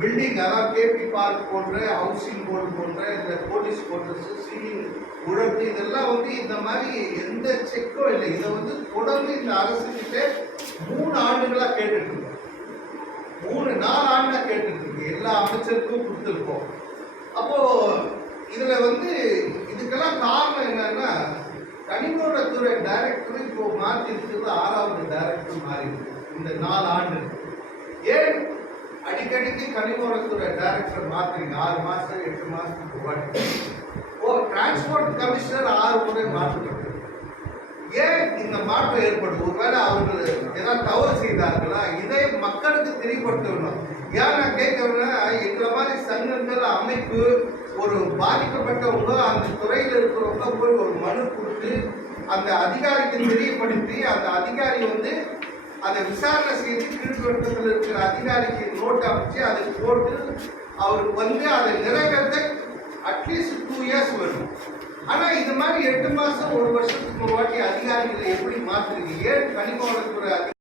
Building, அதாவது KP park போன்ற, housing board போன்ற, இந்த போலீஸ் குவார்டர்ஸ், சீலிங் உழப்பு, இதெல்லாம் வந்து இந்த மாதிரி எந்த செக்கும் இல்லை. இதை வந்து தொடர்ந்து இந்த அரசுகிட்ட 3 ஆண்டுகளா கேட்டுட்டு இருக்கோம். 4 ஆண்டா கேட்டுட்டு இருக்கு. எல்லா அமைச்சருக்கும் கொடுத்துருக்கோம். அப்போ இதுல வந்து இதுக்கெல்லாம் காரணம் என்னன்னா, கனிமவளத்துறை டைரக்டர் இப்போ மாற்றி இருக்கிறது 6வது டைரக்டர் மாறி இருக்கு இந்த 4 ஆண்டு. ஏன் அடிக்கடிக்கு கனிமவளத்துறை டைரக்டர் மாத்துறீங்க? 6 மாசம் 8 மாசத்துக்கு வாட்டி. டிரான்ஸ்போர்ட் கமிஷனர் 6 முறை மாற்றப்பட்டது. ஏன் இந்த மாற்றம் ஏற்படுது? ஒருவேளை அவர்கள் ஏதாவது தவறு செய்தார்களா? இதை மக்களுக்கு தெரியப்படுத்தணும். ஏன் நான் கேட்கறேன்னா, எங்களை மாதிரி சங்கங்கள், அமைப்பு, ஒரு பாதிக்கப்பட்டவங்க, அந்த துறையில் இருக்கிறவங்க போய் ஒரு மனு கொடுத்து அந்த அதிகாரிக்கு தெரியப்படுத்தி, அந்த அதிகாரி வந்து அதை விசாரணை செய்து கீழ்வட்டத்தில் இருக்கிற அதிகாரிக்கு நோட் அமைச்சு அதை போட்டு அவருக்கு வந்து அதை நிறைவேற்ற அட்லீஸ்ட் 2 இயர்ஸ் வரும். ஆனால் இது மாதிரி 8 மாதம் 1 வருஷத்துக்கு ஒரு வாட்டி அதிகாரிகளை எப்படி மாற்றுறீங்க? ஏன் கனிம வளத்துறை